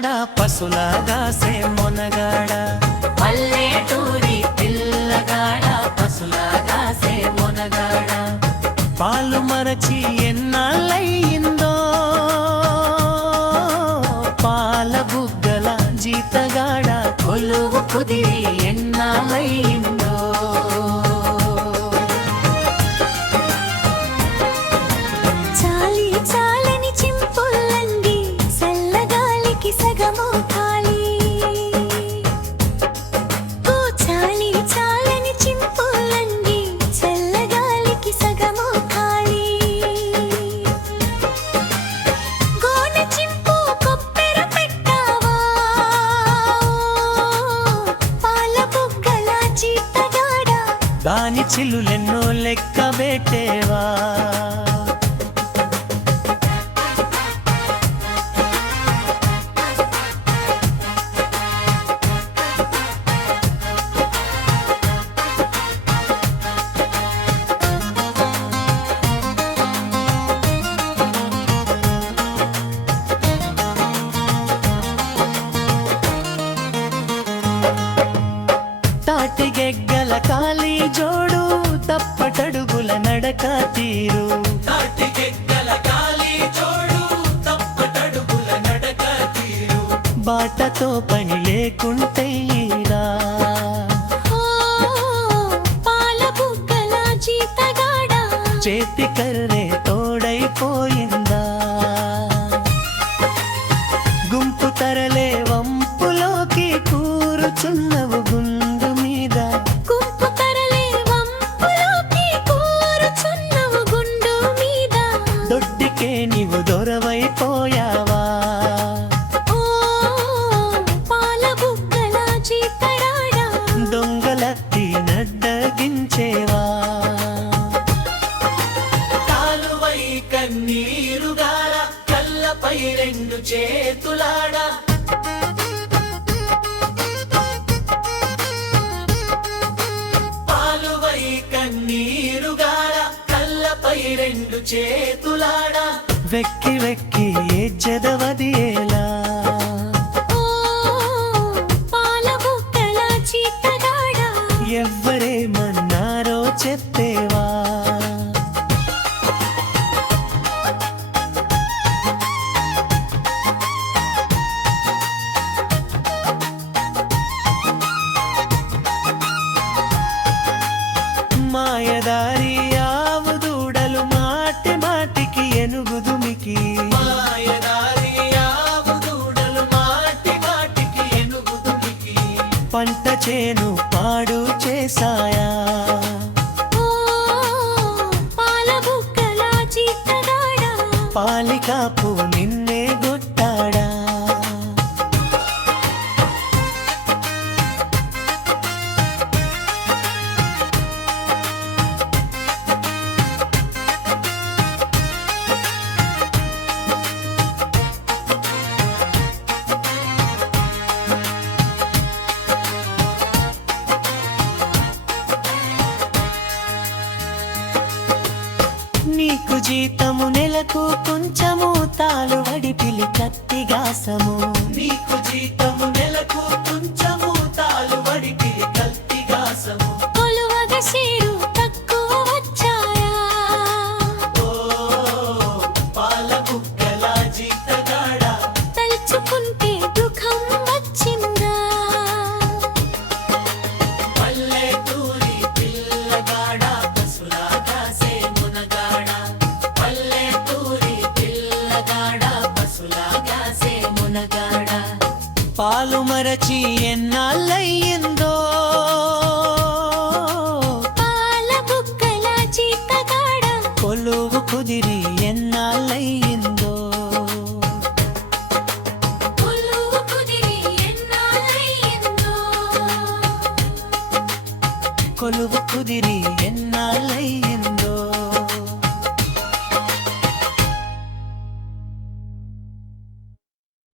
జీతగాడ పసులాగాసే మొనగాడ పల్లెటూరి పిల్లగాడ పసులాగాసే మొనగాడ పాలు మరచి ఎన్నాళ్ళయిందో పాల బుగ్గల జీతగాడ కొలువు కుదిరి ఎన్నాళ్ళయిందో చాలి చాలని చింపుల్లండి చల్లగాలికి సగము ఖాళీ చాలి చాలని చింపుల్లండి చల్లగాలికి సగము ఖాళీ గోన చింపు కొప్పెర పెట్టావా పాల బుగ్గల జీతగాడ దాని చిల్లులెన్నో లెక్క పెట్టేవా తాటిగెగ్గల కాలి జోడు తప్పటడుగుల నడక తీరు బాటతో పని లేకుంటే ఈరా పాల బుగ్గల జీతగాడ చేతి కర్రే తోడైపోయిందా గుంపు తరలే వంపులోకి కూరుచున్నవు గుండు మీద గుంపు తరలే వంపులోకి కూరుచున్నవు గుండు మీద దొడ్డికే నీవు దొరవైపోయావా ఓ పాల బుగ్గల జీతగాడ దొంగలత్తి నడ్డగించేవా కాలువై కన్నీరుగాల కళ్ళపై రెండు చేతులాడా పాలువై కన్నీరుగాల కళ్ళపై రెండు చేతులాడా వెక్కి వెక్కి ఏ జదవదియేలా ఓ పాల బుగ్గల జీతగాడ ఎవ్వరేమన్నారో చెప్పేవా మాయదారి ఆవు దూడలు మాటి మాటికి ఎనుగుదుమికి మాయదారి ఆవు దూడలు మాటి మాటికి ఎనుగుదుమికి పంట చేను పాడు చేసాయా ఓ పాల బుగ్గల జీతగాడ పాలికాపు నిన్నే గొట్టాడా నీకు జీతము నెలకు కొంచెము తాలువడి పిలి కత్తిగాసము నీకు జీతము నెలకు కొంచెము తాలువడి పిలి కత్తిగాసము కొలువగ షేరు తక్కువ వచ్చాయా ఓ పాల బుగ్గల జీతగాడ తలుచుకుంటే దుఃఖం వచ్చిందా పల్లెటూరి పిల్లగాడ పసులాగాసే మునగాడ పల్లెటూరి పిల్లగాడ పసులాగాసే మునగాడ పాలు మరచి ఎన్నాళ్ళయిందో పాల బుగ్గల జీతగాడ కొలువు కుదిరి ఎన్నాళ్ళయిందో కొలువు కుదిరి ఎన్నాళ్ళయిందో కొలువు కుదిరి ఎన్నాళ్ళయిందో